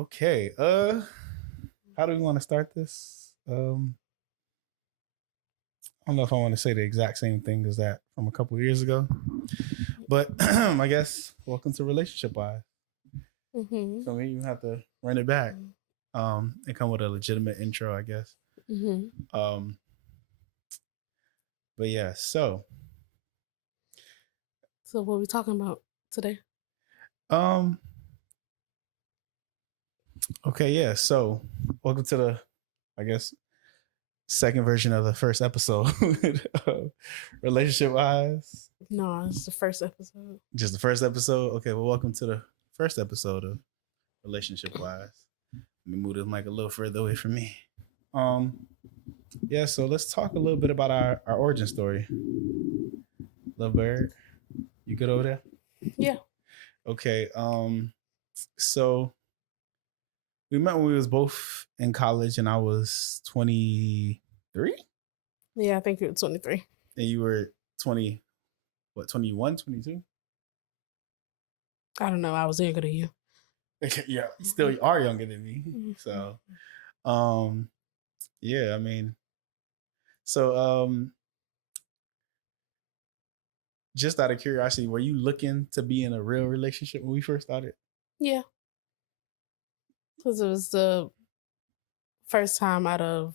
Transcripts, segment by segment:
Okay. How do we want to start this? I don't know if I want to say the exact same thing as that from a couple of years ago, but I guess welcome to Relationship Wise. Mm-hmm. So maybe you have to run it back, and come with a legitimate intro, I guess. Mm-hmm. Um, but yeah, so So what are we talking about today? um, okay, yeah. So welcome to the, I guess, second version of the first episode of Relationship Wise. No, it's the first episode. Just the first episode. Okay, well, welcome to the first episode of Relationship Wise. Let me move this mic a little further away from me. Um, yeah. So let's talk a little bit about our origin story. Love Bird, you good over there? Yeah. Okay. So we met when we was both in college, and I was 23, Yeah, I think you're 23. and you were 20. What, 21, 22? I don't know. I was younger than you. Yeah, still you are younger than me. So, um, yeah, I mean, so just out of curiosity, were you looking to be in a real relationship when we first started? Yeah, because it was the first time out of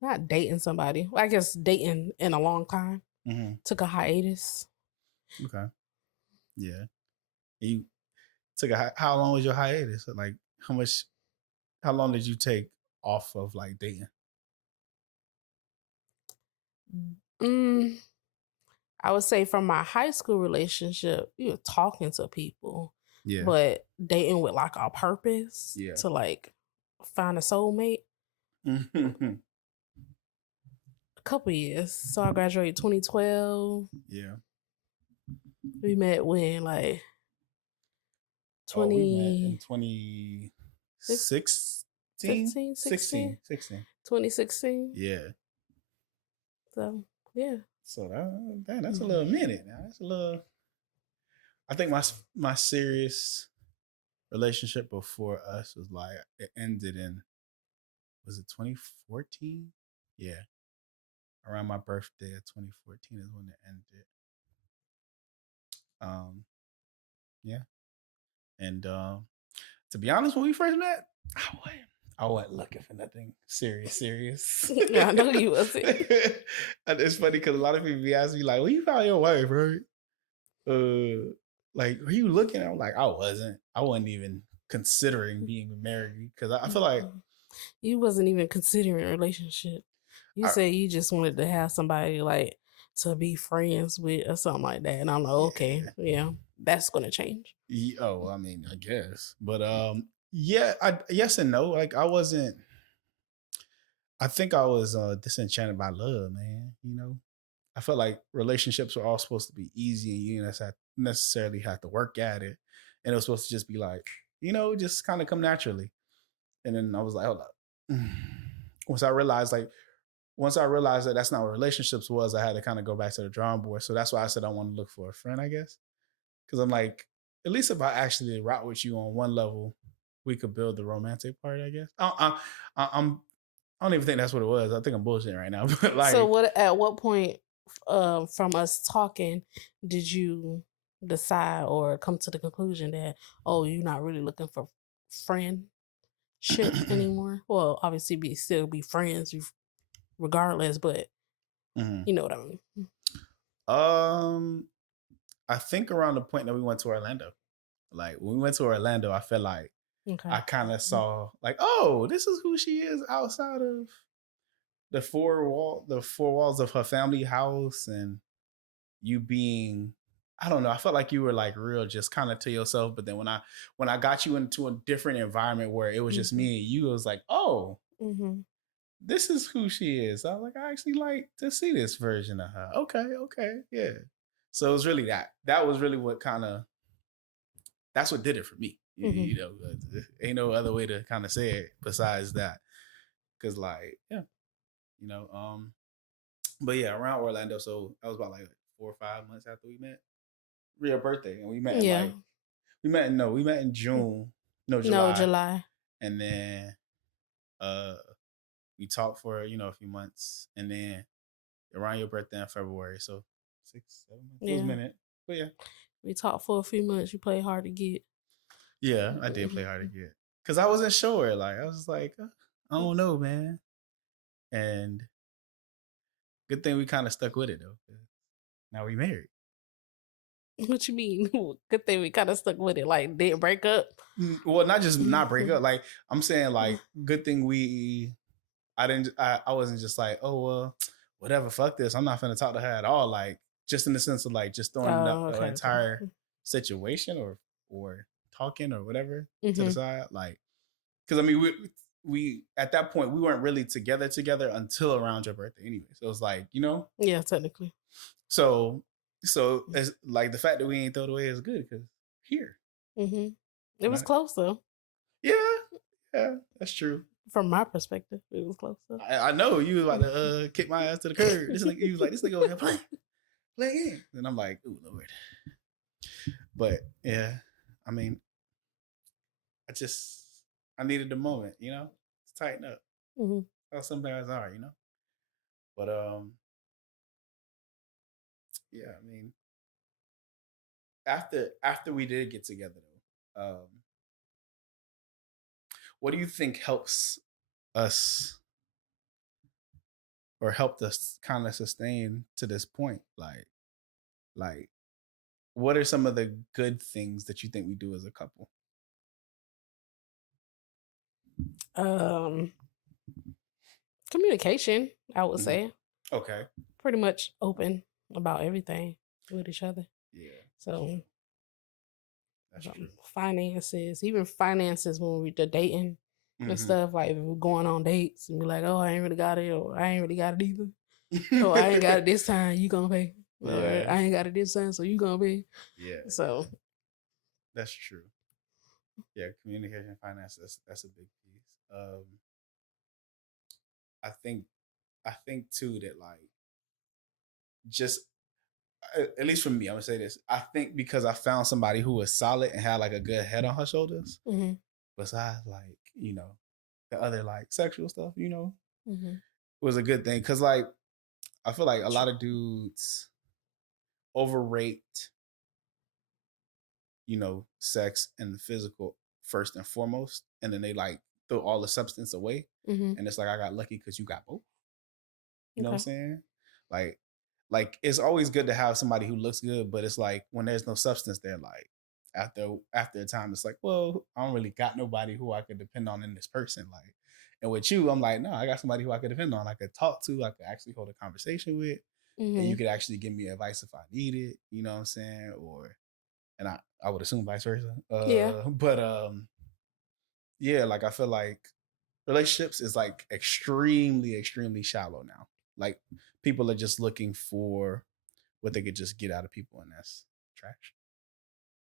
not dating somebody. Well, I guess dating in a long time. Mm-hmm. Took a hiatus. Okay. Yeah. You took how long was your hiatus? Like how long did you take off of like dating? Mm, I would say from my high school relationship, you were talking to people, Yeah. but dating with like a purpose Yeah. to like find a soulmate. Mm-hmm. A couple years. So I graduated 2012. Yeah. We met when like Oh, we met in 2016, 2016? 16. 2016. Yeah. So yeah. So that's a little minute now. That's a little. I think my serious relationship before us was like it ended in, was it 2014? Yeah, around my birthday of 2014 is when it ended. Um, yeah, and to be honest, when we first met, I wasn't looking for nothing serious. Yeah, I know you wasn't. And it's funny because a lot of people be asking me like, "Well, you found your wife, right?" Like, are you looking? I'm like, I wasn't. I wasn't even considering being married because I feel like You wasn't even considering a relationship. You I, said you just wanted to have somebody like to be friends with or something like that. And I'm like, okay, yeah, that's gonna change. oh, I mean, I guess, but yeah, yes and no. Like, I wasn't. I think I was disenchanted by love, man. I felt like relationships were all supposed to be easy, and you didn't necessarily have to work at it, and it was supposed to just be like, just kind of come naturally. And then I was like, hold up. Once I realized, that that's not what relationships was, I had to kind of go back to the drawing board. So that's why I said I want to look for a friend, I guess, because I'm like, at least if I actually route with you on one level, we could build the romantic part, I guess. I don't even think that's what it was. I think I'm bullshitting right now, but So like, at what point from us talking did you decide or come to the conclusion that you're not really looking for friendship anymore? Well, obviously still be friends regardless, but mhm. you know what I mean. um, I think around the point that we went to Orlando. Like when we went to Orlando, I felt like Okay. I kind of saw like, oh, this is who she is outside of the four walls of her family house, and you being, I don't know, I felt like you were like real just kind of to yourself. But then when I got you into a different environment where it was just me and you, it was like, oh, this is who she is. I was like, I actually like to see this version of her. Okay, yeah. So it was really that was really what kind of, that's what did it for me. Ain't no other way to kind of say it besides that. Cause like, yeah, you know, but yeah, around Orlando. So that was about like 4 or 5 months after we met. Real birthday, and we met in Yeah. like we met in June. No, No, July. July. And then uh we talked for, a few months. And then around your birthday in February. So 6, 7 months. It was a Yeah. minute. But yeah. We talked for a few months. You played hard to get. Yeah, I did play hard to get. Cause I wasn't sure. Like I was like, I don't know, man. And good thing we kind of stuck with it though. 'Cause now we married. What you mean? Good thing we kind of stuck with it. Like, didn't break up. Well, not just not break up. Like I'm saying, like good thing we. I didn't. I wasn't just like, oh well, whatever. Fuck this. I'm not gonna talk to her at all. Like just in the sense of like just throwing Oh, the okay, okay. entire situation or talking or whatever to the Mm-hmm. side. Like because I mean we at that point we weren't really together until around your birthday anyway. So it's like Yeah, technically. So it's like the fact that we ain't throw it away is good because here. Mm-hmm. It And was close though. yeah, yeah, that's true. From my perspective, it was close though. I know you was about to kick my ass to the curb. This nigga, he was like, this nigga over here play game. And I'm like, ooh Lord. But yeah, I mean, I just I needed the moment, to tighten up. Mm-hmm. How some guys are. But yeah, I mean, after we did get together though, what do you think helps us or helped us kind of sustain to this point? Like what are some of the good things that you think we do as a couple? Um, Communication, I would Mhm. say, Okay. pretty much open about everything with each other. Yeah, So that's true. finances, even finances when we're dating and Hmm. stuff, like if we're going on dates and be like, oh, I ain't really got it, or I ain't really got it either. Oh, I ain't got it this time, you gonna pay. Or Yeah, I ain't got it this time, so you gonna pay. yeah, So yeah. That's true. Yeah, communication, finance. That's a big piece. I think I think too that like just at least for me, I'm gonna say this. I think because I found somebody who was solid and had like a good head on her shoulders, mm-hmm, besides like the other like sexual stuff, mm-hmm. was a good thing. Cause like I feel like a lot of dudes overrate, sex and the physical first and foremost, and then they like throw all the substance away. Mm-hmm. And it's like I got lucky because you got both. You know what I'm Okay. saying? Like, like it's always good to have somebody who looks good, but it's like when there's no substance there, like after a time, it's like, well, I don't really got nobody who I could depend on in this person. Like, and with you, I'm like, no, I got somebody who I could depend on, I could talk to, I could actually hold a conversation with, and Mm-hmm. you could actually give me advice if I need it. You know what I'm saying? Or and I would assume vice versa. Yeah. But yeah, like I feel like relationships is like extremely, extremely shallow now. Like people are just looking for what they could just get out of people, and that's trash.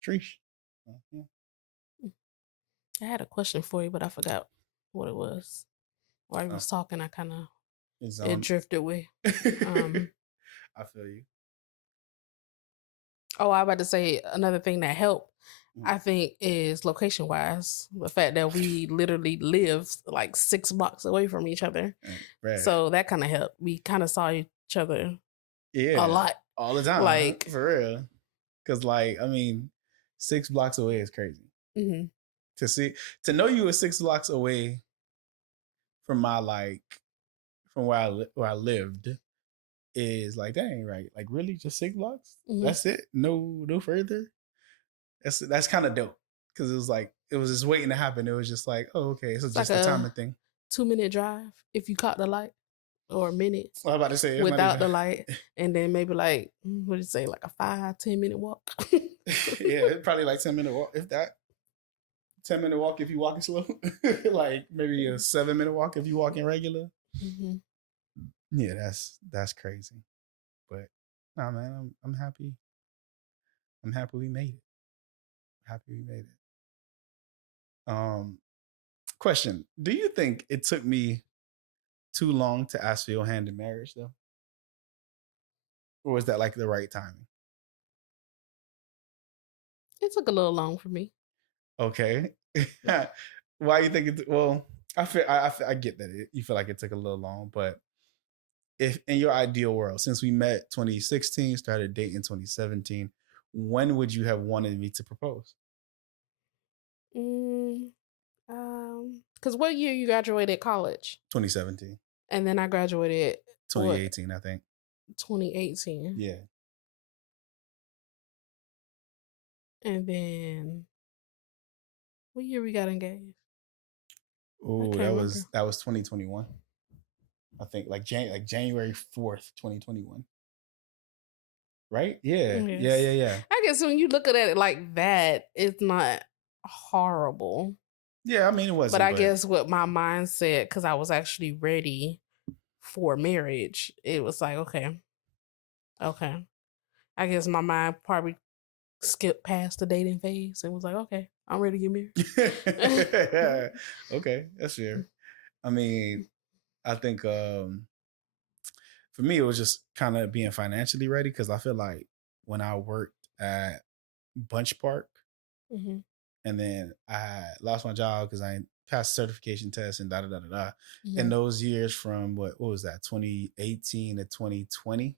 Treesh. Yeah. I had a question for you, but I forgot what it was. While you Oh, was talking, I kind of it's it on. drifted away. Um, I feel you. oh, I was about to say another thing that helped. Mm. I think is location wise, the fact that we literally live like 6 blocks away from each other, Bruh. so that kind of helped. We kind of saw each other a Yeah, lot. all the time Like, for real. Because like I mean, 6 blocks away is crazy. mm-hmm, To see to know you were 6 blocks away from my like from where I lived is like that ain't right. Like really, just 6 blocks? mm-hmm. That's it? No further. That's kind of dope because it was like it was just waiting to happen. It was just like, oh okay, so It's like just the a timing thing. 2 minute drive if you caught the light, or a minute I was about to say it's not without even. the light, and then maybe like what do you say, like a 5-10 minute walk. Yeah, it's probably like 10 minute walk, if that. 10 minute walk if you walking slow, like maybe a 7 minute walk if you walking regular. Mm-hmm. Yeah, that's crazy. But nah, man, I'm happy. I'm happy we made it. Happy we made it. Question: do you think it took me too long to ask for your hand in marriage, though, or was that like the right timing? It took a little long for me. Okay, Why you think it? Well, I get that you feel like it took a little long, but if in your ideal world, since we met 2016, started dating 2017, when would you have wanted me to propose? Mm, because what year you graduated college? 2017, And then I graduated what 2018, I think. 2018, Yeah. and then what year we got engaged? I Oh, can't remember. that was 2021. I think like January 4th, 2021. Right? Yeah. Yeah, Yes, yeah, yeah. I guess when you look at it like that, it's not horrible. Yeah, I mean it But wasn't, I but guess what my mind said, because I was actually ready for marriage, it was like, okay. I guess my mind probably skipped past the dating phase and was like, okay, I'm ready to get married. okay, that's fair. I mean, I think for me it was just kind of being financially ready because I feel like when I worked at Bunch Park Hmm. and then I lost my job because I passed certification tests and da da da da da. In Hmm. those years from what was that 2018 to 2020,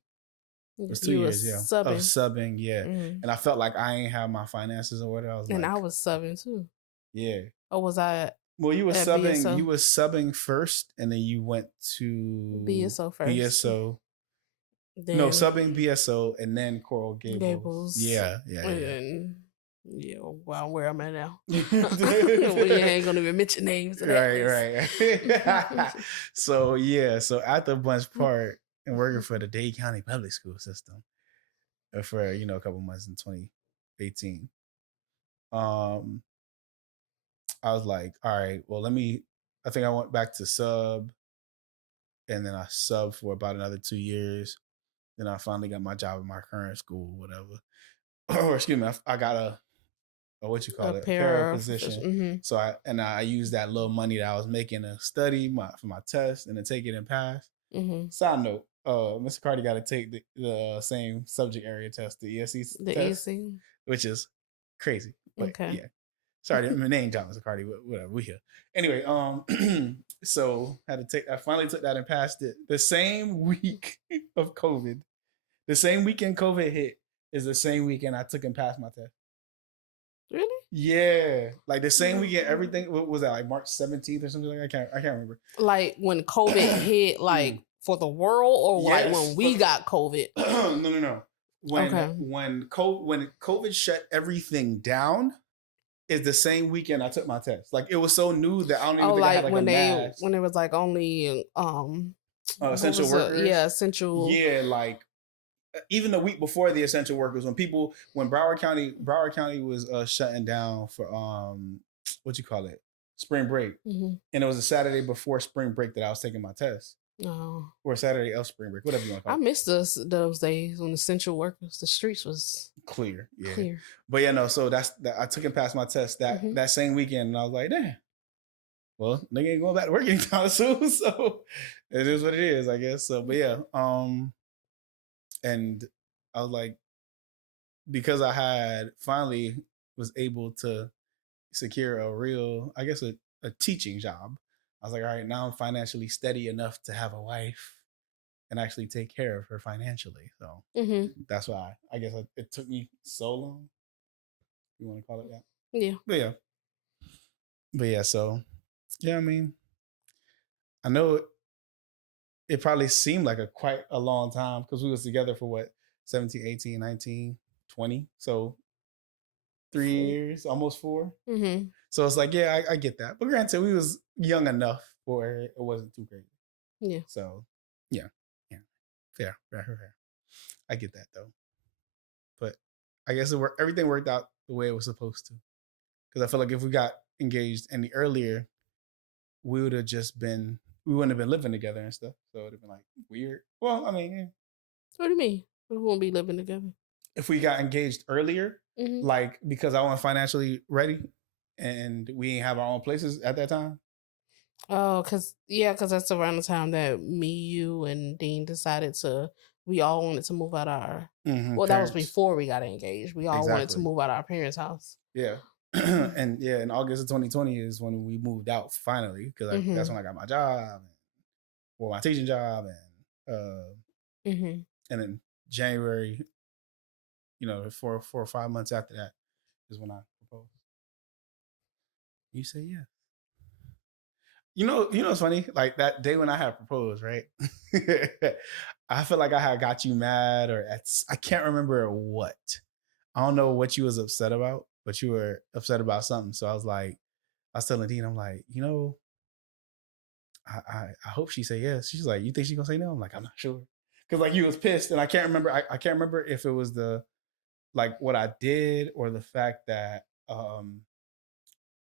it was two You was years, yeah, of subbing, subbing, yeah. hmm, And I felt like I ain't have my finances or whatever. I was and I like, was subbing too. yeah. Or was I Well, at you BSO? were subbing first, and then you went to BSO first, BSO. No, then subbing BSO, and then Coral Gables. Gables, Yeah, yeah, and yeah. then yeah, well, where I'm at now. We Yeah. ain't gonna even mention names of that Right, place. right. So yeah, so after Bunch Park and working for the Dade County Public School System for a couple months in 2018, um, I was like, all right, well, let me. I think I went back to sub, and then I subbed for about another 2 years. Then I finally got my job at my current school, whatever. Or excuse me, I got a what you A call it, a para pair of, position. mm-hmm, So I used that little money that I was making to study for my test and to take it and pass. mm-hmm. Side note, Mr. Cardi got to take the same subject area test, the ESE The test, EC. which is crazy. But Okay. yeah, sorry, my name drop Mr. Cardi, but whatever, we here. Anyway, so I finally took that and passed it. The same week of COVID, the same weekend COVID hit is the same weekend I took and passed my test. Really? Yeah, like the same weekend, everything. What was that, like March 17th or something like that? I can't remember. Like when COVID hit, like for the world, or like when Yes, we got COVID? no. Okay. When COVID shut everything down is the same weekend I took my test. Like it was so new that I don't even Oh, think I had like like a mask. when it was like only what Essential was workers. essential. Yeah, like even the week before the essential workers, when Broward County was shutting down for what you call it, spring break, Mm-hmm. and it was a Saturday before spring break that I was taking my test, Oh, or a Saturday of spring break, whatever you want to call I it. missed those days when essential workers, the streets was Clear, yeah. clear. But yeah, no. So I took and passed my test Mm-hmm. that same weekend, and I was like, damn. Well, nigga ain't going back to work anytime soon, so it is what it is, I guess. So, but yeah, and I was like, because I had finally was able to secure a real, I guess, a teaching job. I was like, all right, now I'm financially steady enough to have a wife and actually take care of her financially. So Mm-hmm. that's why I guess it took me so long. You want to call it that? Yeah. But yeah, So yeah, I mean, I know it probably seemed like quite a long time because we was together for what 17, 18, 19, 20. So 3 years, almost 4. Mm-hmm. So it's like, yeah, I get that. But granted, we was young enough where it wasn't too crazy. Yeah. So yeah, yeah, fair. I get that though. But I guess everything worked out the way it was supposed to. Because I feel like if we got engaged any earlier, we would have just been we wouldn't have been living together and stuff. So it would have been like weird. Well, I mean, yeah. What do you mean? We won't be living together. If we got engaged earlier, Mm-hmm. like because I wasn't financially ready and we didn't have our own places at that time. Oh, cause that's around the time that me, you, and Dean decided we all wanted to move out our. Mm-hmm, Well, that was parents. before we got engaged. We all wanted to Exactly. move out our parents' house. Yeah. And yeah, in August of 2020 is when we moved out finally, because that's when I got my job, or my teaching job, and then January, 4 or 5 months after that is when I proposed. You say yeah. What's funny? Like that day when I had proposed, right? I feel like I had got you mad, or I can't remember what. I don't know what you was upset about, but you were upset about something. So I was telling Dean, I'm like, I hope she say yes. She's like, you think she gonna say no? I'm like, I'm not sure, because like you was pissed, and I can't remember. I can't remember if it was the like what I did, or the fact that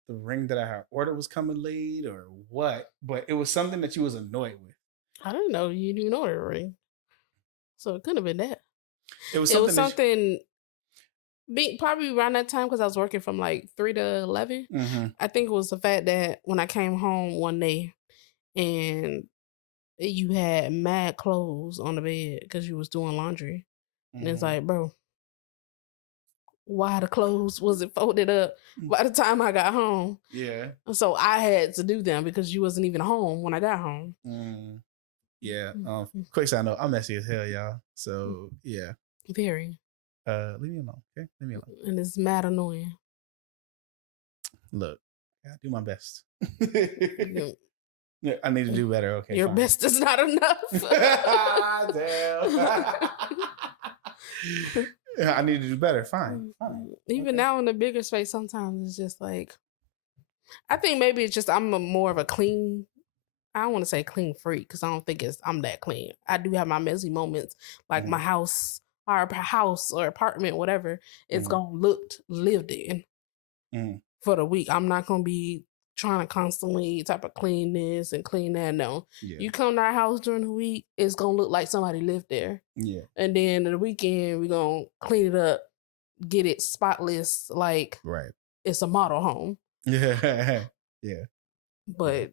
the ring that I had ordered was coming late, or what. But it was something that you was annoyed with. I didn't know you didn't order a ring, so it couldn't have been that. It was It was something that. something. Probably around that time because I was working from like 3 to 11. I think it was the fact that when I came home one day and you had mad clothes on the bed because you was doing laundry, and it's like, bro, why the clothes wasn't folded up by the time I got home? Yeah. So I had to do them because you wasn't even home when I got home. Yeah. Quick side note, I'm messy as hell, y'all. So yeah. Very. Leave me alone. Okay. Leave me alone. And it's mad annoying. Look, I do my best. Yeah, I need to do better. Okay. Your fine. best is not enough. Damn. I need to do better. Fine. Even okay. Now in the bigger space, sometimes it's just like, I think maybe it's just I'm more of a clean. I don't want to say clean freak because I don't think I'm that clean. I do have my messy moments, like my house, our house or apartment, whatever. It's gonna look lived in for the week. I'm not gonna be trying to constantly type of clean this and clean that. No, you come to our house during the week, it's gonna look like somebody lived there. Yeah, and then the weekend we're gonna clean it up, get it spotless, like it's a model home. Yeah, yeah. But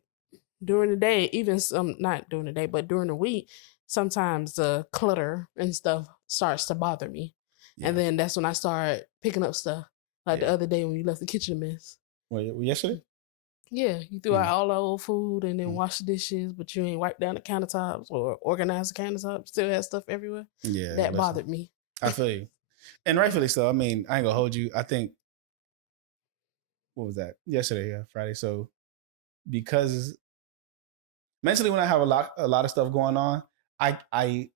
during the day, even not during the day, but during the week, sometimes the clutter and stuff starts to bother me. Yeah. And then that's when I start picking up stuff. Like the other day when you left the kitchen a mess. Well, yesterday? Yeah, you threw out all the old food and then washed the dishes, but you ain't wiped down the countertops or organized the countertops. Still had stuff everywhere. Yeah, that bothered me. I feel you, and rightfully so. I mean, I ain't gonna hold you. I think what was that? Yesterday, yeah, Friday. So because mentally, when I have a lot of stuff going on, I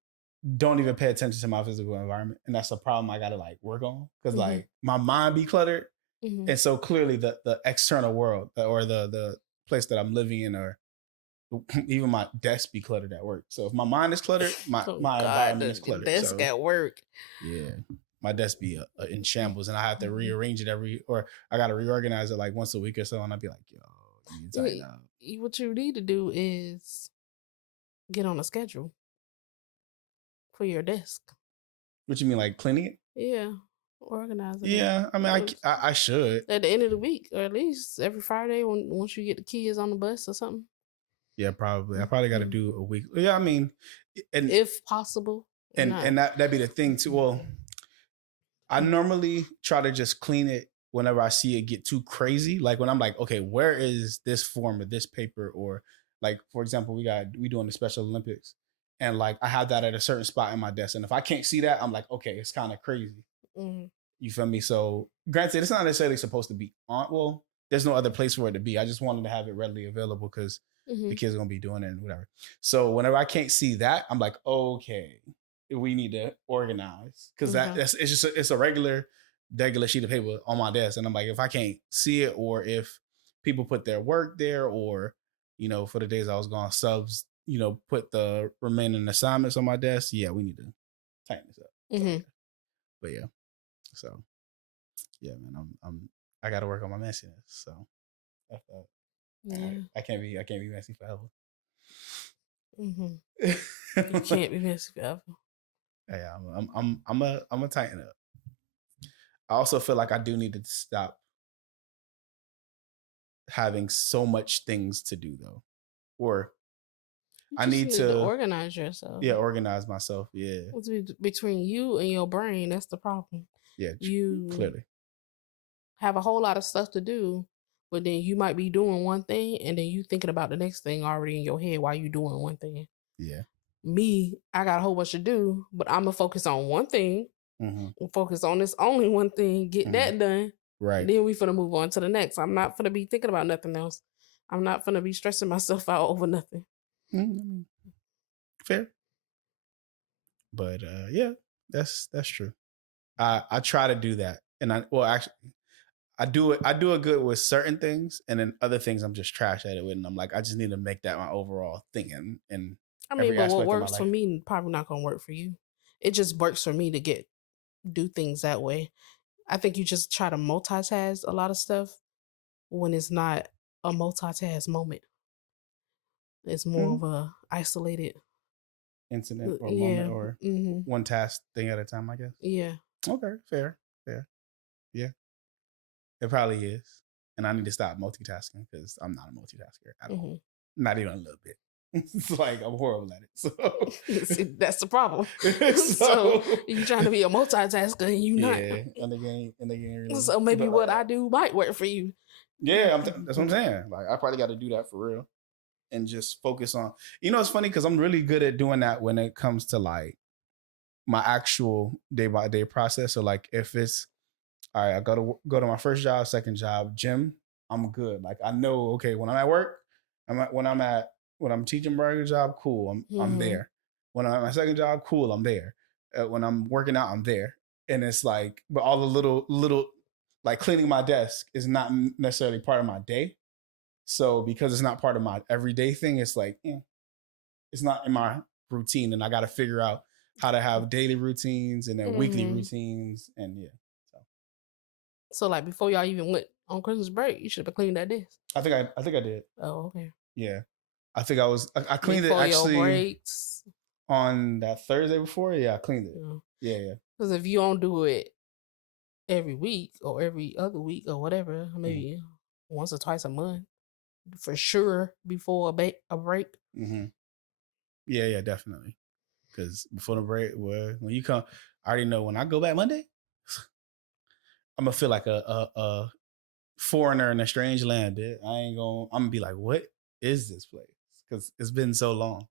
don't even pay attention to my physical environment, and that's a problem I gotta like work on, because like my mind be cluttered, and so clearly the external world, or the place that I'm living in, or even my desk be cluttered at work. So if my mind is cluttered, my environment is cluttered. Desk at work. Yeah, my desk be in shambles, and I have to rearrange it or I got to reorganize it like once a week or so, and I'd be like, yo, you need to tighten up. What you need to do is get on a schedule for your desk. What you mean, like cleaning it? Yeah, organizing. Yeah, I mean, I should at the end of the week, or at least every Friday once you get the kids on the bus or something. Yeah, probably. I probably got to do a week. Yeah, I mean, and if possible, and that'd be the thing too. Well, I normally try to just clean it whenever I see it get too crazy. Like when I'm like, okay, where is this form of this paper? Or like, for example, we doing the Special Olympics, and like I have that at a certain spot in my desk, and if I can't see that, I'm like, okay, it's kind of crazy. You feel me? So granted, it's not necessarily supposed to be on. Well, there's no other place for it to be. I just wanted to have it readily available because the kids are gonna be doing it and whatever. So whenever I can't see that, I'm like, okay, we need to organize, because it's a regular sheet of paper on my desk, and I'm like, if I can't see it, or if people put their work there, or for the days I was gone, subs put the remaining assignments on my desk, yeah, we need to tighten this up. But yeah, so yeah, man, I got to work on my messiness. So I can't be messy forever. You can't be messy forever. Yeah, I'm a tighten up. I also feel like I do need to stop having so much things to do, though, or I need to organize yourself. Yeah, organize myself. Yeah, between you and your brain, that's the problem. Yeah, clearly. have a whole lot of stuff to do, but then you might be doing one thing and then you thinking about the next thing already in your head while you doing one thing. Yeah. Me, I got a whole bunch to do, but I'm gonna focus on one thing. Focus on this only one thing, get that done. Right. Then we finna move on to the next. I'm not finna be thinking about nothing else. I'm not finna be stressing myself out over nothing. Fair. But yeah, that's true. I try to do that, and actually I do it good with certain things, and then other things I'm just trash at it with, and I'm like, I just need to make that my overall thing, and I mean, but what works for me probably not gonna work for you. It just works for me to do things that way. I think you just try to multitask a lot of stuff when it's not a multitask moment. It's more of a isolated incident or moment or one task thing at a time, I guess. Yeah. Okay, fair. Yeah. It probably is. And I need to stop multitasking because I'm not a multitasker at all. Not even a little bit. It's like I'm horrible at it. So see, that's the problem. So you trying to be a multitasker and you not. Yeah, and they ain't really. So maybe what I do might work for you. Yeah, that's what I'm saying. Like I probably got to do that for real, and just focus on. You know, it's funny because I'm really good at doing that when it comes to like my actual day by day process. So like if it's all right, I go to my first job, second job, gym, I'm good. Like I know, okay, when I'm at work, when I'm teaching burger job, cool, I'm there. When I'm at my second job, cool, I'm there. When I'm working out, I'm there. And it's like, but all the little like cleaning my desk is not necessarily part of my day. So because it's not part of my everyday thing, it's like, it's not in my routine, and I got to figure out how to have daily routines and then weekly routines, and yeah. So like before y'all even went on Christmas break, you should have cleaned that desk. I think I did. Oh, okay. Yeah, I think I cleaned before it actually your breaks. On that Thursday before. Yeah, I cleaned it. Yeah. Because if you don't do it every week or every other week or whatever, maybe once or twice a month, for sure before a break. Yeah, definitely. Because before the break, when you come, I already know when I go back Monday, I'm gonna feel like a foreigner in a strange land, dude. I'm gonna be like, what is this place? Because it's been so long.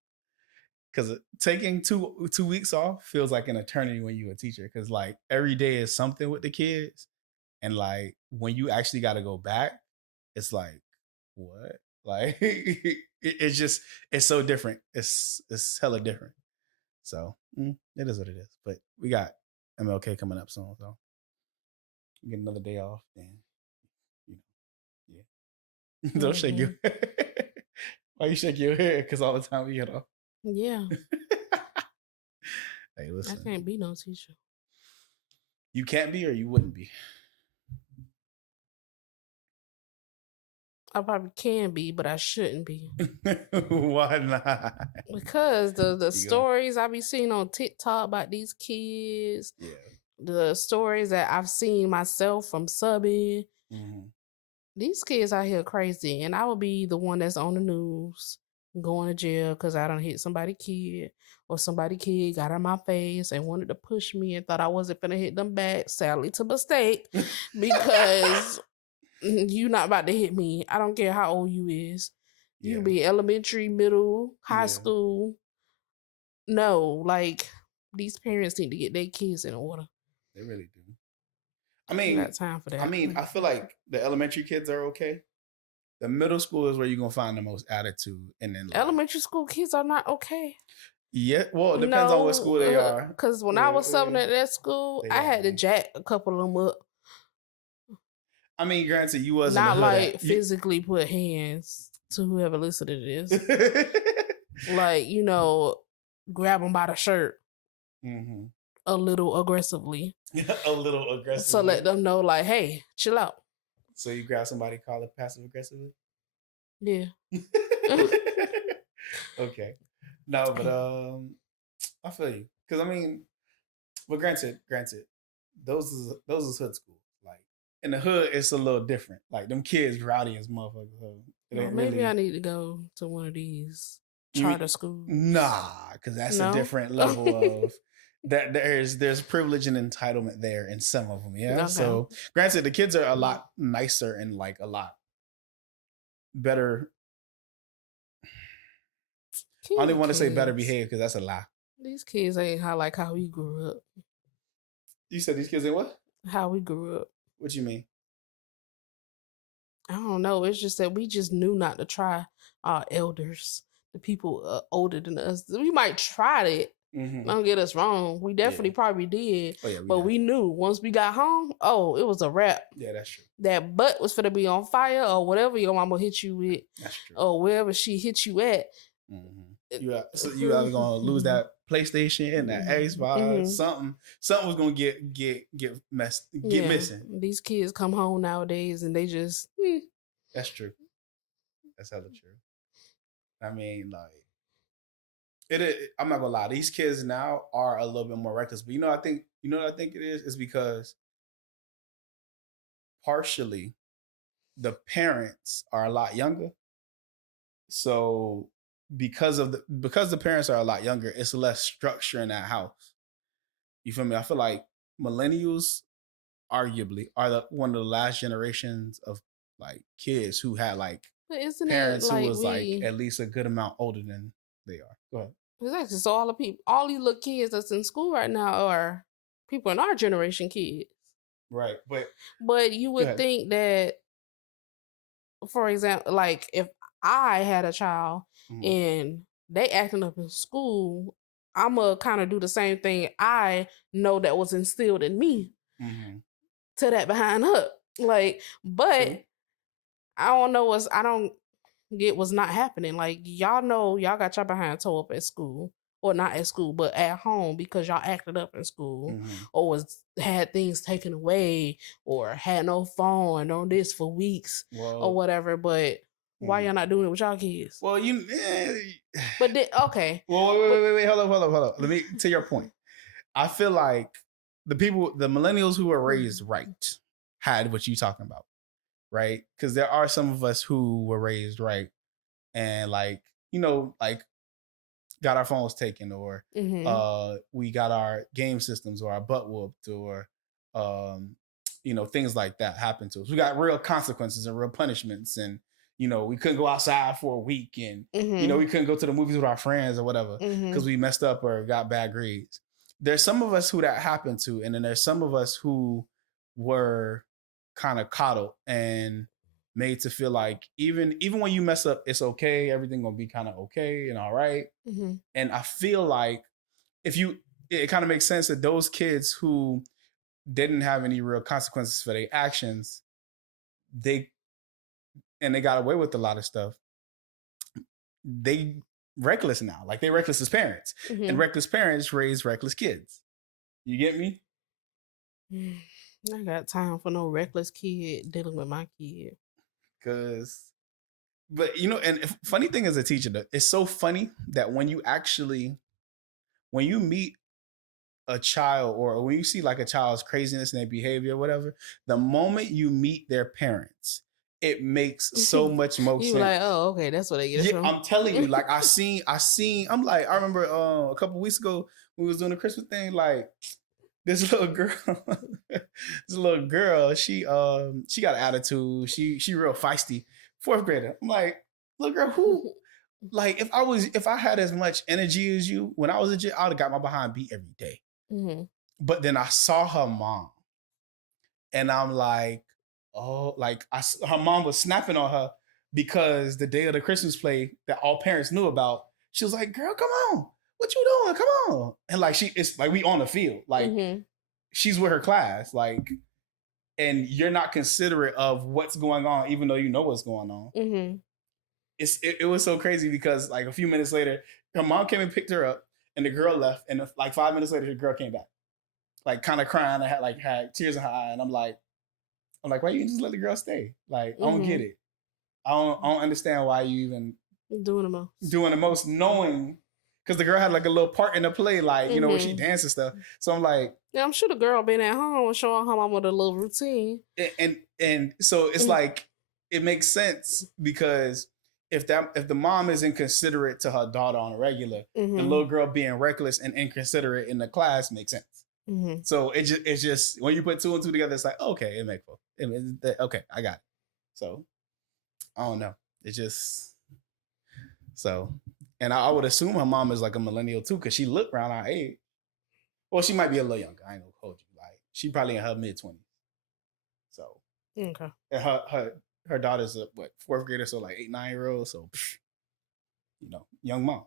Because taking two weeks off feels like an eternity when you're a teacher. Because like every day is something with the kids, and like when you actually got to go back, it's like what? Like it's so different. It's hella different. So it is what it is. But we got MLK coming up soon, so we get another day off. And yeah. Don't shake your head. Why you shake your head? Because all the time we get off. Yeah. Hey, listen. I can't be no teacher. You can't be, or you wouldn't be? I probably can be, but I shouldn't be. Why not? Because the stories I be seeing on TikTok about these kids, the stories that I've seen myself from subbing, these kids out here crazy, and I would be the one that's on the news going to jail because I done hit somebody kid, or somebody kid got in my face and wanted to push me and thought I wasn't gonna hit them back. Sadly, to mistake, because you not about to hit me. I don't care how old you is. You be elementary, middle, high school. No, like these parents need to get their kids in order. They really do. I mean, got time for that. I mean, I feel like the elementary kids are okay. The middle school is where you're gonna find the most attitude, and then like, elementary school kids are not okay. Yeah, well, it depends on what school they are. Because when I was subbing at that school, I had to jack a couple of them up. I mean, granted, you wasn't not like physically put hands to whoever listened to this. Like, grab them by the shirt a little aggressively. A little aggressively. So let them know, like, hey, chill out. So you grab somebody, call it passive aggressively? Yeah. Okay. No, but I feel you. Because I mean, but granted, those is hood schools. Like in the hood, it's a little different. Like them kids rowdy as motherfuckers. So well, maybe I need to go to one of these charter schools. Nah, because that's a different level of. that there's privilege and entitlement there in some of them. Yeah. Okay. So granted, the kids are a lot nicer and like a lot better. I don't even want to say better Kids. behaved because that's a lie. These kids ain't how we grew up. You said these kids ain't what? How we grew up. What you mean? I don't know. It's just that we just knew not to try our elders, the people older than us. We might tried it. Mm-hmm. Don't get us wrong. We definitely probably did. Oh, yeah, but we knew once we got home, oh, it was a wrap. Yeah, that's true. That butt was finna be on fire or whatever your mama hit you with. That's true. Or wherever she hit you at. Mm-hmm. You either gonna lose that PlayStation and that Xbox, something was gonna get missing. These kids come home nowadays and they just That's true. That's hella true. I mean, like I'm not gonna lie, these kids now are a little bit more reckless. But what I think it is because partially the parents are a lot younger. So because the parents are a lot younger, it's less structure in that house. You feel me? I feel like millennials arguably are one of the last generations of like kids who had like parents who was like at least a good amount older than they are. Go ahead. Exactly. So all these little kids that's in school right now are people in our generation kids. Right. But you would think that, for example, like if I had a child and they acting up in school, I'm going to kind of do the same thing I know that was instilled in me to that behind up. Like, but I don't get what's not happening. Like, y'all know y'all got your behind toe up at school. Or not at school, but at home because y'all acted up in school or had things taken away or had no phone on this for weeks or whatever. But why y'all not doing it with y'all kids? Well, but then, okay. Well, wait, hold up. Let me to your point. I feel like the millennials who were raised right had what you talking about, right? Because there are some of us who were raised right and like got our phones taken or we got our game systems or our butt whooped or things like that happen to us. We got real consequences and real punishments and we couldn't go outside for a week and we couldn't go to the movies with our friends or whatever because we messed up or got bad grades. There's some of us who that happened to, and then there's some of us who were kind of coddled and made to feel like even when you mess up, it's okay. Everything gonna be kind of okay and all right. And I feel like it kind of makes sense that those kids who didn't have any real consequences for their actions, they got away with a lot of stuff. They reckless now, like they reckless as parents, and reckless parents raise reckless kids. You get me? I got time for no reckless kid dealing with my kid. But and funny thing as a teacher, it's so funny that when you meet a child or when you see like a child's craziness in their behavior or whatever, the moment you meet their parents, it makes so much more sense. You're like, oh, okay, that's what they get from. I'm telling you, like I seen. I'm like, I remember a couple weeks ago we was doing the Christmas thing, like this little girl, she got an attitude. She real feisty. 4th grader. I'm like, little girl, who? Like, if I had as much energy as you when I was a kid, I would have got my behind beat every day. But then I saw her mom, and I'm like, oh, like her mom was snapping on her because the day of the Christmas play that all parents knew about, she was like, "Girl, come on, what you doing? Come on!" And like it's like we on the field, like she's with her class, like. And you're not considerate of what's going on, even though you know what's going on. It was so crazy because like a few minutes later, her mom came and picked her up, and the girl left. And like 5 minutes later, the girl came back, like kind of crying and had tears in her eye. And I'm like, why you just let the girl stay? Like I don't get it. I don't understand why you even doing the most, knowing. Because the girl had like a little part in the play, like, where she danced and stuff. So I'm like... Yeah, I'm sure the girl been at home showing her mama the little routine. And so it's like, it makes sense because if the mom is inconsiderate to her daughter on a regular, the little girl being reckless and inconsiderate in the class makes sense. So it's just when you put two and two together, it's like okay, it makes okay, I got it. So I don't know. It's just so, and I would assume her mom is like a millennial too, because she looked around our age. Well, she might be a little younger. I ain't gonna hold you. Like she probably in her mid-20s. So okay, and her daughter's a what, fourth grader, so like 8, 9-year-old. So you know, young mom.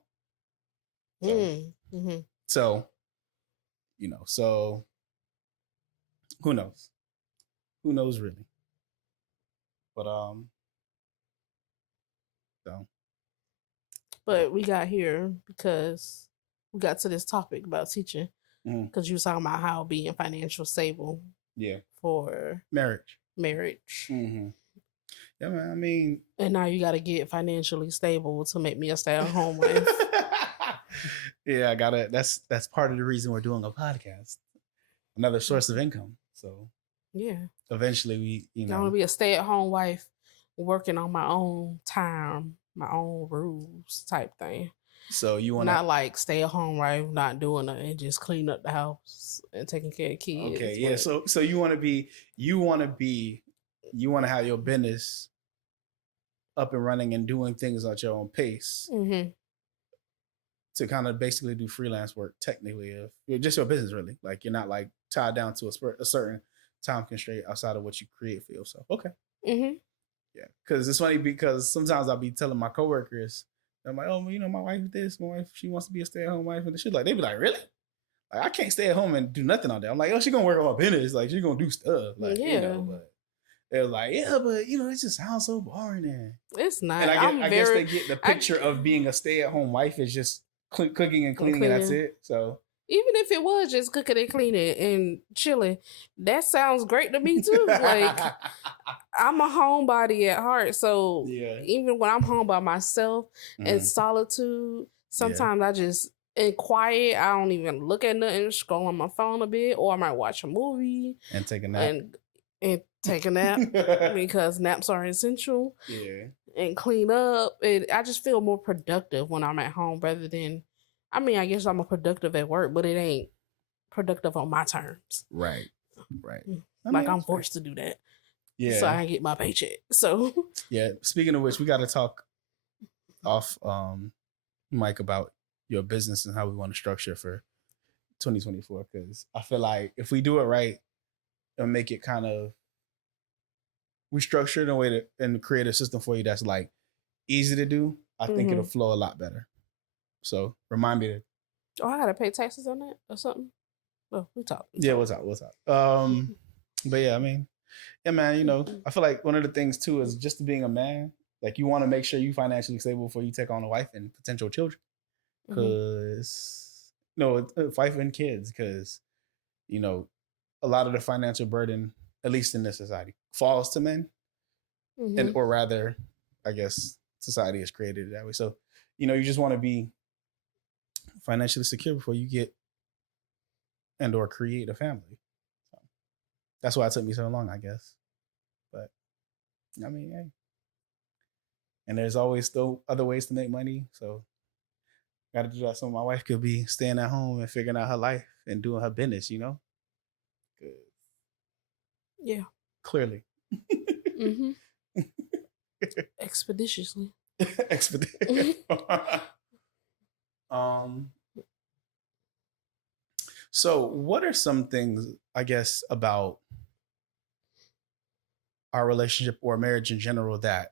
So, so you know, so who knows? Who knows really? But so but we got here because we got to this topic about teaching because you was talking about how being financial stable, for marriage. Yeah, man. I mean, and now you got to get financially stable to make me a stay-at-home wife. Yeah, I gotta. That's part of the reason we're doing a podcast, another source of income. So yeah, eventually I want to be a stay-at-home wife, working on my own time, my own rules type thing. So you want not like stay at home, right? Not doing it and just clean up the house and taking care of kids. Okay, yeah. So you want to have your business up and running and doing things at your own pace to kind of basically do freelance work. Technically, if just your business, really, like you're not like tied down to a certain time constraint outside of what you create for yourself. Okay. Yeah, because it's funny because sometimes I'll be telling my coworkers. I'm like, oh, you know, my wife this, my wife, she wants to be a stay-at-home wife and shit. Like, they be like, really? Like, I can't stay at home and do nothing all day. I'm like, oh, she gonna work on her business. Like, she gonna do stuff. Like, you know, but they're like, yeah, but you know, it just sounds so boring. And it's not. And I guess they get the picture of being a stay-at-home wife is just cooking and cleaning, and that's it. So even if it was just cooking and cleaning and chilling, that sounds great to me too. Like, I'm a homebody at heart, so even when I'm home by myself in solitude, sometimes I just in quiet, I don't even look at nothing, scroll on my phone a bit, or I might watch a movie and take a nap. And take a nap because naps are essential. Yeah. And clean up. And I just feel more productive when I'm at home rather than, I mean, I guess I'm a productive at work, but it ain't productive on my terms. Right. Like I'm forced to do that. Yeah. So I get my paycheck. So yeah. Speaking of which, we got to talk off Mike about your business and how we want to structure for 2024, because I feel like if we do it right and make it kind of, we structure it in a way and create a system for you that's like easy to do, I think it'll flow a lot better. So remind me to. Oh, I gotta pay taxes on that or something. Well, we'll talk. We'll talk. But yeah, I mean, yeah, man, you know, I feel like one of the things too is just being a man. Like you want to make sure you financially stable before you take on a wife and potential children. Because wife and kids, because you know, a lot of the financial burden, at least in this society, falls to men, and or rather, I guess society has created it that way. So, you know, you just want to be financially secure before you get and or create a family. So that's why it took me so long, I guess. But I mean, hey. And there's always still other ways to make money. So got to do that so my wife could be staying at home and figuring out her life and doing her business, you know? Good. Yeah. Clearly. Expeditiously. So what are some things, I guess, about our relationship or marriage in general that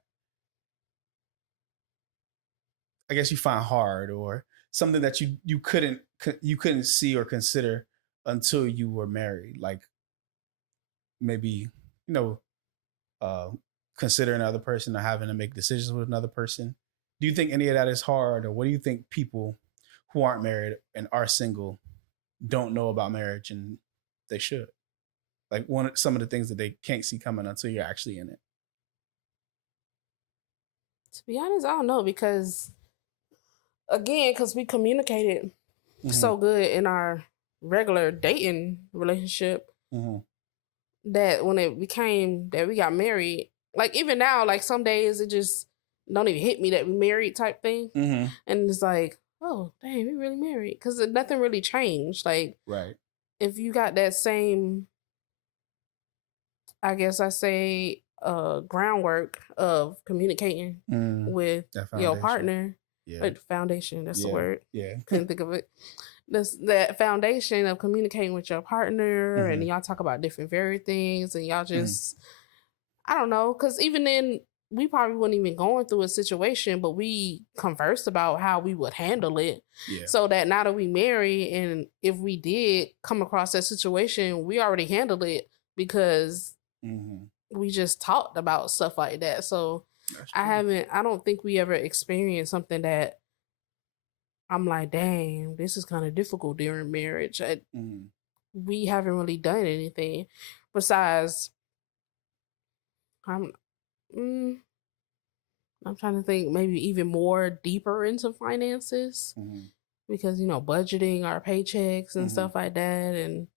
I guess you find hard, or something that you couldn't see or consider until you were married? Like maybe, you know, considering another person or having to make decisions with another person. Do you think any of that is hard, or what do you think people who aren't married and are single don't know about marriage and they should? Like some of the things that they can't see coming until you're actually in it. To be honest, I don't know, because we communicated so good in our regular dating relationship that when it became that we got married, like even now, like some days it just don't even hit me that we married type thing. Mm-hmm. And it's like, oh, dang, we really married. Because nothing really changed. Like, Right. if you got that same, I guess I say, groundwork of communicating with That your foundation. partner, Yeah. like foundation, that's the Yeah. word. Yeah. Couldn't think of it. That foundation of communicating with your partner, and Mhm. y'all talk about different very things, and y'all Mhm. just, I don't know, because even then, we probably wasn't even going through a situation, but we conversed about how we would handle it. Yeah. So that now that we marry, and if we did come across that situation, we already handled it because Mhm. we just talked about stuff like that. So That's I true. haven't, I don't think we ever experienced something that I'm like, dang, this is kind of difficult during marriage. Mhm. We haven't really done anything besides, I'm, mm, I'm trying to think maybe even more deeper into finances Mhm. because, budgeting our paychecks and Mhm. stuff like that.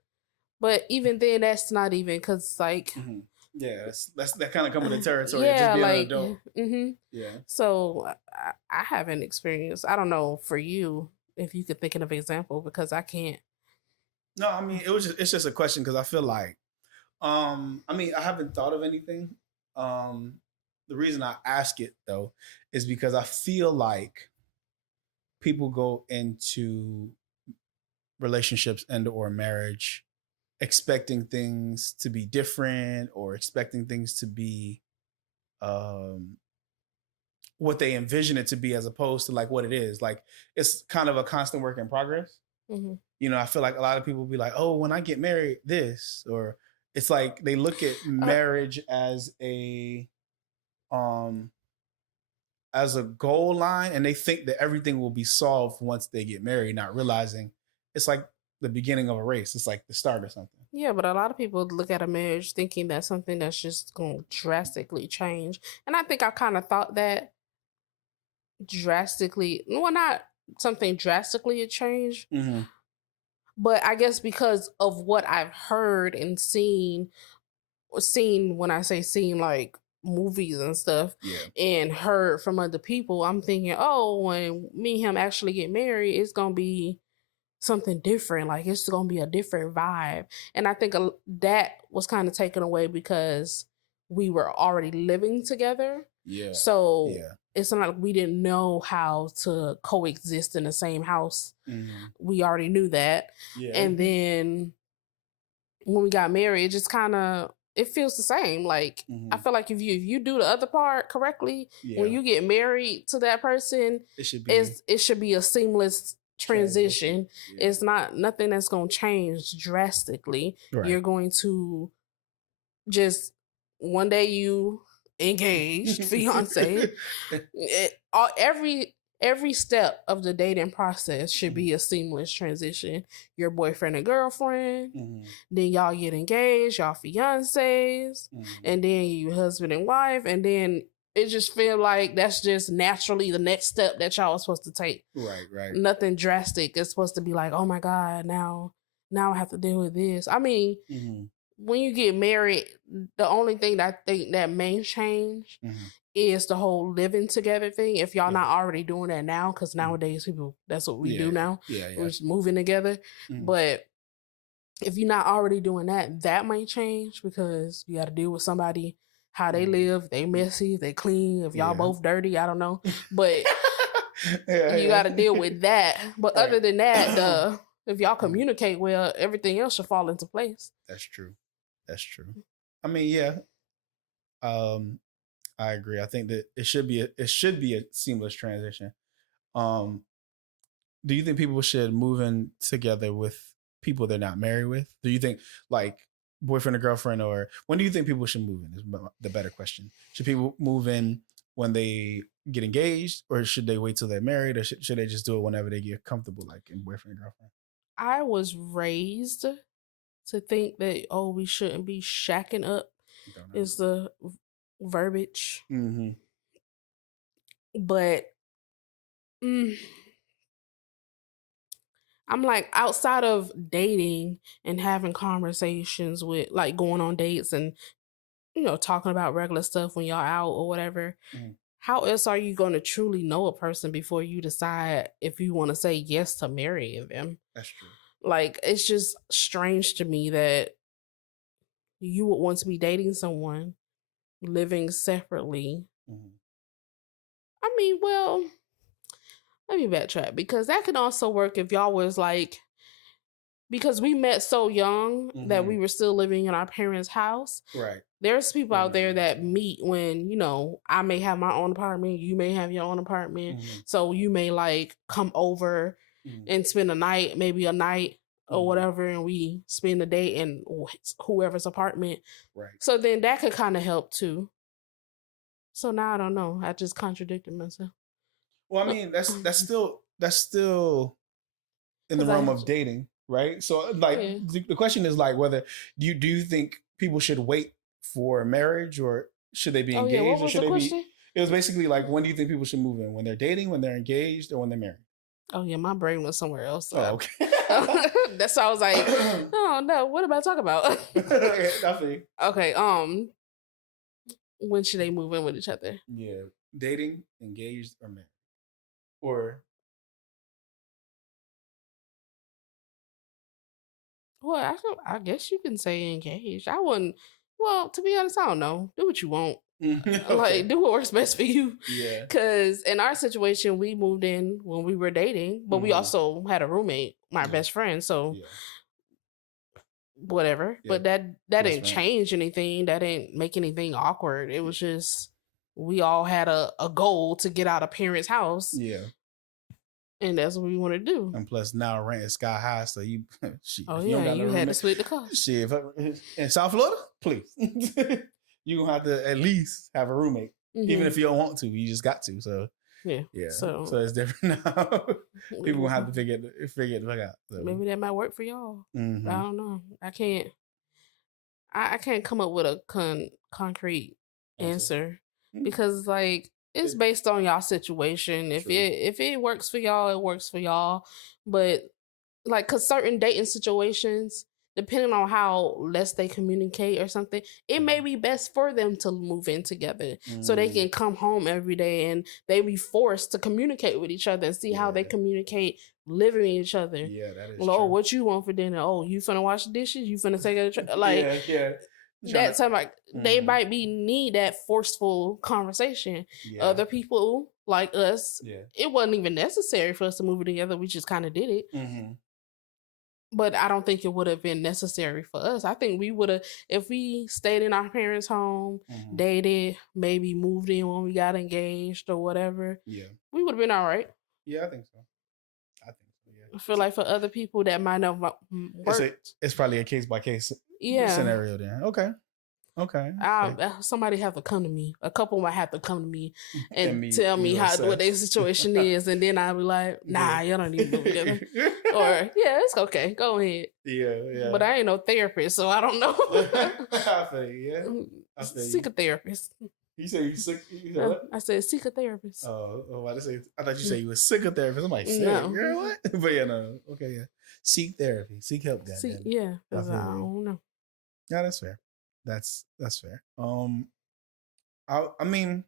But even then, that's not even because, like, Mhm. Yeah, that's that kind of come with the territory of just yeah, being an like, adult. mm-hmm. Yeah. So I haven't experienced, I don't know for you if you could think of an example because I can't. No, I mean it's just a question because I feel like I mean I haven't thought of anything. Um the reason I ask it though is because I feel like people go into relationships and or marriage expecting things to be different or expecting things to be um what they envision it to be as opposed to like what it is. Like it's kind of a constant work in progress. Mm-hmm. I feel like a lot of people be like, "Oh, when I get married, this," or it's like they look at Uh, marriage um as a goal line and they think that everything will be solved once they get married, not realizing it's like the beginning of a race. It's like the start of something. yeah, but a lot of people look at a marriage thinking that's something that's just going to drastically change. And I think I kind of thought that drastically, well, not something drastically had changed, Mm-hmm. but I guess because of what I've heard and seen when I say seen, like movies and stuff, Yeah. and heard from other people, I'm thinking, oh, when me and him actually get married, it's gonna be something different. Like it's gonna be a different vibe. And I think that was kind of taken away because we were already living together. Yeah. So Yeah. it's not like we didn't know how to coexist in the same house. Mm-hmm. We already knew that. Yeah. And then when we got married, it just kind of, it feels the same. Like I Mm-hmm. feel like if you do the other part correctly, when Yeah. you get married to that person, It should be it should be a seamless transition. transition. Yeah. It's not nothing that's going to change drastically. Right. You're going to just one day you engaged, fiance. Every step of the dating process should Mhm. be a seamless transition. Your boyfriend and girlfriend, Mhm. then y'all get engaged, y'all fiancés, Mhm. and then you husband and wife, and then it just feel like that's just naturally the next step that y'all are supposed to take. Right, right. Nothing drastic. It's supposed to be like, oh my God, now I have to deal with this. I mean, Mhm. when you get married, the only thing that I think that may change Mhm. is the whole living together thing. If y'all Yeah. not already doing that now, because Mhm. nowadays people, that's what we do Yeah. now. Yeah, We're yeah. just moving together. Mhm. But if you're not already doing that, that might change because you got to deal with somebody, how they Mhm. live, they messy, they clean. If y'all Yeah. both dirty, I don't know, but Yeah, you got to deal yeah. with that. But Right. other than that, if y'all Mhm. communicate well, everything else should fall into place. That's true. That's true. I mean, yeah. Um, I agree. I think that it should be a seamless transition. Um, do you think people should move in together with people they're not married with? Do you think like boyfriend or girlfriend, or when do you think people should move in? Is the better question. Should people move in when they get engaged, or should they wait till they're married, or should they just do it whenever they get comfortable, like in boyfriend and girlfriend? I was raised to think that, oh, we shouldn't be shacking up Don't know. is the verbiage, Mm-hmm. but mm, I'm like, outside of dating and having conversations with, like, going on dates and talking about regular stuff when y'all out or whatever, Mm-hmm. how else are you going to truly know a person before you decide if you want to say yes to marry them? That's true. Like, it's just strange to me that you would want to be dating someone living separately. Mhm. I mean, well, let me backtrack because that could also work if y'all was like, because we met so young that we were still living in our parents' house. Right. There's people Yeah, out no, there that's that true. meet when, you know, I may have my own apartment, you may have your own apartment. Mhm. So you may like come over Mhm. and spend a night, maybe a night or Mhm. whatever, and we spend the day in whoever's apartment. Right. So then that could kind of help too. So now I don't know. I just contradicted myself. Well, I mean, that's still in the Because realm I, of dating, right? So, like, yeah. the question is like whether do you think people should wait for marriage or should they be Oh yeah, what engaged or was should the they be? question? It was basically like when do you think people should move in? When they're dating, when they're engaged, or when they're married? Oh yeah, my brain was somewhere else. Oh, okay. That's why I was like, oh no, what am I talking about? Nothing. Okay, when should they move in with each other? Yeah, dating, engaged, or married, or Well, I guess you can say engaged. I wouldn't. Well, to be honest, I don't know. Do what you want. Like, okay, do what works best for you. yeah, Because in our situation, we moved in when we were dating, but we Mhm. also had a roommate, my Yeah. best friend. So yeah, whatever. yeah. But that Best didn't friend. change anything. That didn't make anything awkward. It was just we all had a goal to get out of parents' house, Yeah, and that's what we want to do. and plus now rent is sky high, so you shit, Oh if you don't yeah, got no you had to roommate, split the cost. shit, in South Florida, please, you gonna have to at least have a roommate, even if you don't want to. You just got to. So Yeah. yeah, So so it's different now. People gonna have to figure it out. So. maybe that might work for y'all. Mm-hmm. I don't know. I can't come up with a concrete answer because like it's based on y'all situation. If it works for y'all, it works for y'all. But like, cause certain dating situations, depending on how less they communicate or something, it may be best for them to move in together so they can come home every day and they be forced to communicate with each other and see how they communicate living with each other. Yeah, that is well, true. oh, what you want for dinner? Oh, you finna wash the dishes? You finna take it? Like, yeah. That time, like they might be need that forceful conversation. Yeah. Other people like us, Yeah. it wasn't even necessary for us to move together. We just kind of did it. But I don't think it would have been necessary for us. I think we would have, if we stayed in our parents' home, dated, maybe moved in when we got engaged or whatever. Yeah, we would have been all right. Yeah, I think so. Yeah. I feel like for other people that might not work. It's probably a case by case scenario then. Okay. Somebody have to come to me. A couple might have to come to me and tell me what their situation is, and then I'll be like, "Nah, y'all don't need to move together." Or it's okay, go ahead. Yeah. But I ain't no therapist, so I don't know. I feel you. I feel Seek a therapist. You say you sick? You said what? I said seek a therapist. I thought you said you were sick of therapist. I'm like, sick, girl, what? But yeah, no. Okay, yeah. Seek therapy. Seek help, goddamn. Yeah, because I don't know. Yeah, that's fair. That's fair. I mean,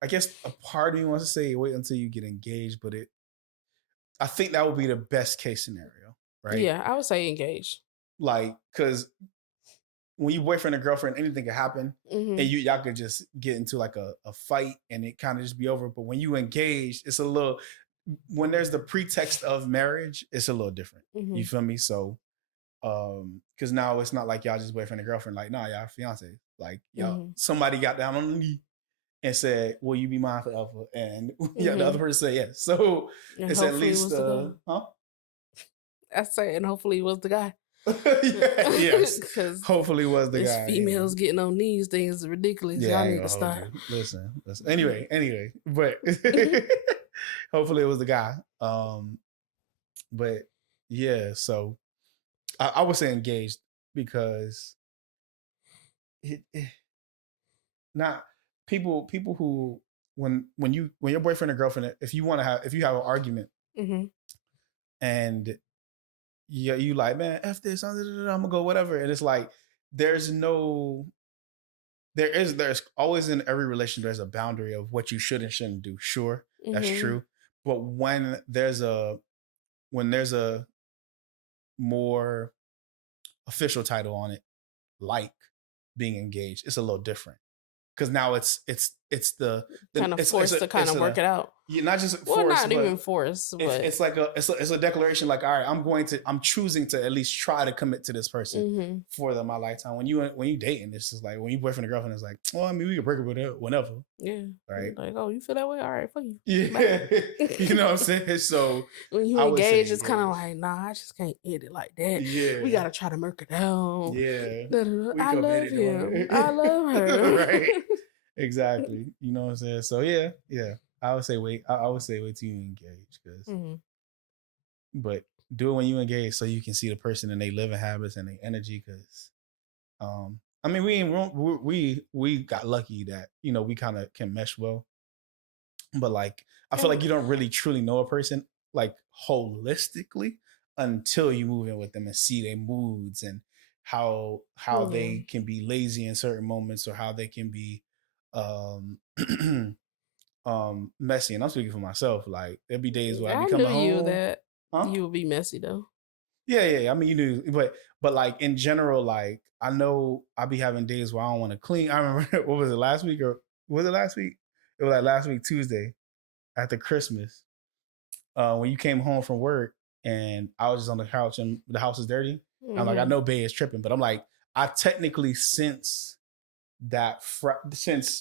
I guess a part of me wants to say wait until you get engaged, but I think that would be the best case scenario, right? Yeah, I would say engaged. Like, because when you boyfriend or girlfriend, anything can happen, and y'all could just get into like a fight, and it kind of just be over. But when you engage, it's a little. When there's the pretext of marriage, it's a little different. You feel me? So, because now it's not like y'all just boyfriend and girlfriend. Like, nah, y'all fiance. Like, y'all somebody got down on the knee and said, "Will you be mine forever?" And the other person said yes. So it's at least, I say, and hopefully it was the guy. Yes, hopefully it was the guy. Females getting on these things is ridiculous. Y'all need to stop. Listen. Anyway, but hopefully it was the guy. But yeah, so I would say engaged because not people who when your boyfriend or girlfriend, if you have an argument and you like, man, F this, I'm gonna go whatever, and it's like there's no there's always in every relation there's a boundary of what you should and shouldn't do. Sure, that's Mm-hmm. true. But when there's a more official title on it, like being engaged, it's a little different because now it's the Kind of it's forced a to kind it's of work a it out. yeah, not just Well, force, not but even forced, it's but like it's a declaration like, all right, I'm choosing to at least try to commit to this person mm-hmm. for my lifetime. When you dating, it's just like when you boyfriend and girlfriend, it's like, well, I mean, we can break up with it whenever, Yeah. right? Like, oh, you feel that way? All right, fuck you. Yeah, Bye. you know what I'm saying. So When you I would say engage, it's kind of engaged. like, nah, I just can't end it like that. We Yeah, gotta try to work it out. yeah, Da, da, da. we I love committed to him. I love it, her. right? Exactly. You know what I'm saying. So yeah, yeah. I would say wait. I would say wait till you engage, because hmm but do it when you engage so you can see the person and their living habits and their energy. Because I mean, we got lucky that we kind of can mesh well, but like I feel And like you don't really truly know a person like holistically until you move in with them and see their moods and how yeah, they can be lazy in certain moments, or how they can be um messy. And I'm speaking for myself. Like there'd be days where I be I knew coming you home. that Huh? you would be messy though. Yeah, yeah, yeah. I mean, you do, but like in general, like I know I be having days where I don't want to clean. I remember what was it last week, or was it last week? It was like last week Tuesday after Christmas, when you came home from work and I was just on the couch and the house is dirty. I'm like, I hmm know Bay is tripping, but I'm like, I technically since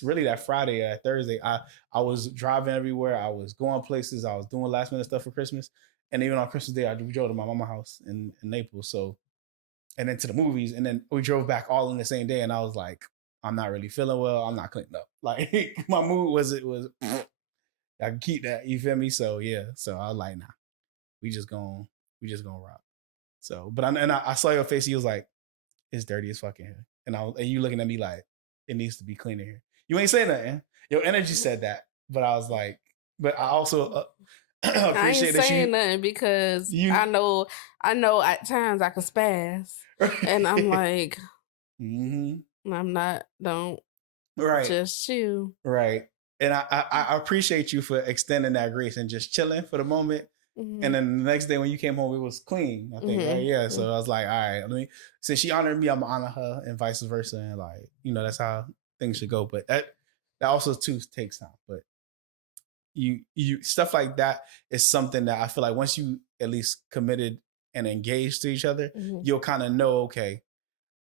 really that Friday, Thursday, I was driving everywhere. I was going places. I was doing last minute stuff for Christmas, and even on Christmas Day, I drove to my mama's house in Naples. So, and then to the movies, and then we drove back all in the same day. And I was like, I'm not really feeling well. I'm not cleaning up. Like my mood was it was. I can keep that. You feel me? So yeah. So I was like, nah, we just gonna rock. So, but I saw your face. He was like, it's dirty as fucking here, and you looking at me like it needs to be cleaner here. You ain't saying nothing. Your energy said that, but I was like, but I also I ain't appreciate that saying nothing because you I know at times I can spaz, and I'm like, hmm I'm not. Don't right, just chill. right. And I appreciate you for extending that grace and just chilling for the moment. And hmm then the next day when you came home, it was clean, I think, right? hmm Yeah. So I was like, all right, since she honored me, I'm gonna honor her, and vice versa. And like, that's how things should go. But that also too takes time. But you stuff like that is something that I feel like once you at least committed and engaged to each other, hmm you'll kind of know, okay,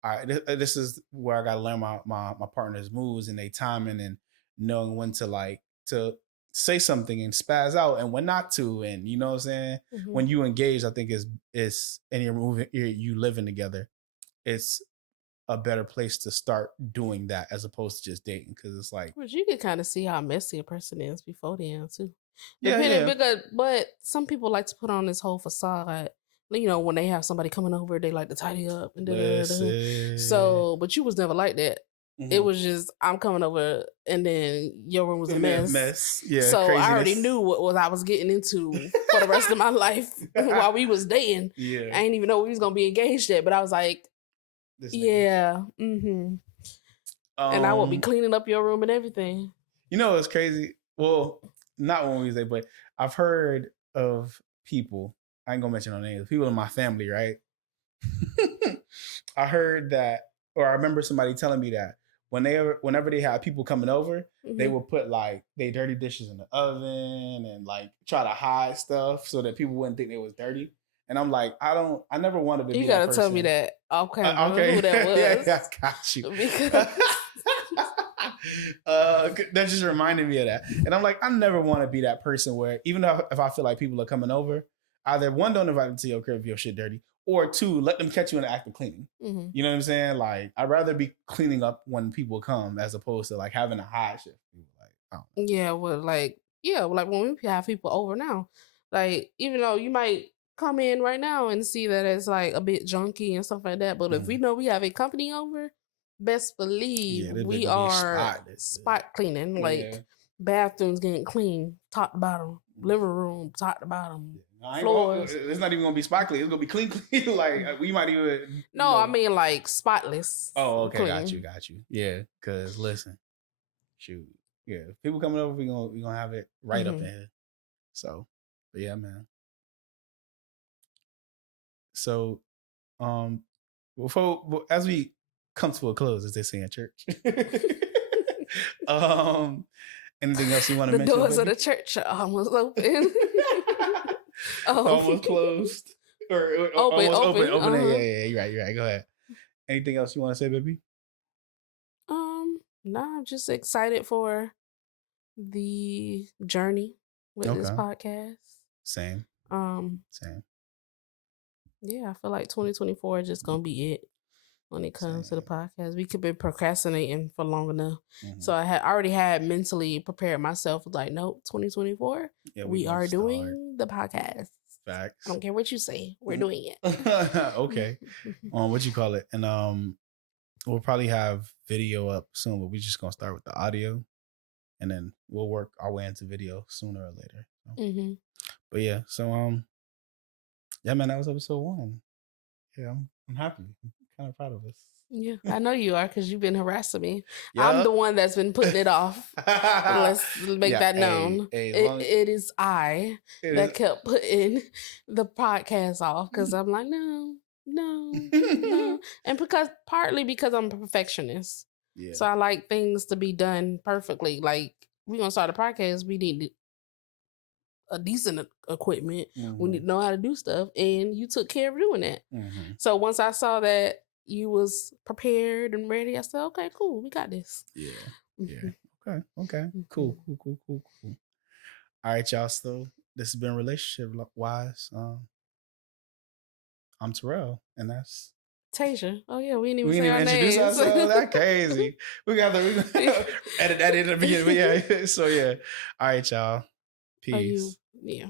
all right, this is where I gotta learn my partner's moves and their timing, and knowing when to like to say something and spaz out and when not to. And you know what I'm saying? hmm When you engage, I think is and you're moving, you living together, it's a better place to start doing that as opposed to just dating, because it's like, But you can kind of see how messy a person is before then too. yeah, Depending, yeah, because but some people like to put on this whole facade. You know, when they have somebody coming over, they like to tidy up and da da da. Da. listen, So, but you was never like that. It mm-hmm. was just I'm coming over, and then your room was a mess. Mess, yeah, So I already craziness, knew what was I was getting into for the rest of my life while we was dating. yeah, I didn't even know we was gonna be engaged yet, but I was like, this nigga. yeah, and I would be Um, cleaning up your room and everything. it's crazy. Well, not when we was there, but I've heard of people. I ain't gonna mention no names. People in my family, right? I heard that, or I remember somebody telling me that whenever they had people coming over, they hmm would put like they dirty dishes in the oven and like try to hide stuff so that people wouldn't think they was dirty. And I'm like, I never wanted to You be that gotta tell me person. that. I can't remember Okay, who that yeah, was yeah, I got you. because That just reminded me of that, and I'm like, I never want to be that person where even though if I feel like people are coming over, either one, don't invite them to your crib if your shit dirty, or two, let them catch you in the act of cleaning. hmm You know what I'm saying? Like, I'd rather be cleaning up when people come as opposed to like having a hide shift. Like, I don't like when we have people over now, like even though you might come in right now and see that it's like a bit junky and stuff like that, but know. if we know we have a company over, best believe Yeah, this bitch we gonna be are spotless. spot cleaning, Yeah. like bathrooms getting clean, top to bottom, living room, top to bottom, floors. It's not even gonna be sparkly. It's gonna be clean. Like we might even. No, I mean like spotless. Oh, okay, clean. got you. Yeah, because listen, shoot, yeah, people coming over, we gonna have it right up in here. So, but yeah, man. So, as we come to a close, as they say in church, anything else you want to mention? The doors of the church are almost open. Almost closed. Or open. Open. Yeah, you're right. Go ahead. Anything else you want to say, baby? No, I'm just excited for the journey with this podcast. Same. Yeah, I feel like 2024 is just gonna be it when it comes to the podcast. We could be procrastinating for long enough. So I already had mentally prepared myself like, nope, 2024, we are doing the podcast. Facts. I don't care what you say, we're doing it. Okay. What you call it? And we'll probably have video up soon, but we're just gonna start with the audio, and then we'll work our way into video sooner or later. So. But yeah, so yeah, man, that was episode 1. Yeah, I'm happy. I'm kind of proud of us. Yeah, I know you are because you've been harassing me. Yep. I'm the one that's been putting it off. Let's make that known. It is I that kept putting the podcast off because I'm like, no. And partly because I'm a perfectionist. Yeah. So I like things to be done perfectly. Like, we're going to start a podcast, we need a decent equipment. We need to know how to do stuff. And you took care of doing that. So once I saw that you was prepared and ready, I said, okay, cool. We got this. Yeah. Okay. Cool. All right, y'all. So this has been Relationship Wise. I'm Terall, and that's Tasia. Oh yeah, we didn't even say our names. That's crazy. We got to edit that in the beginning. But yeah. So yeah. All right, y'all. Peace. Yeah.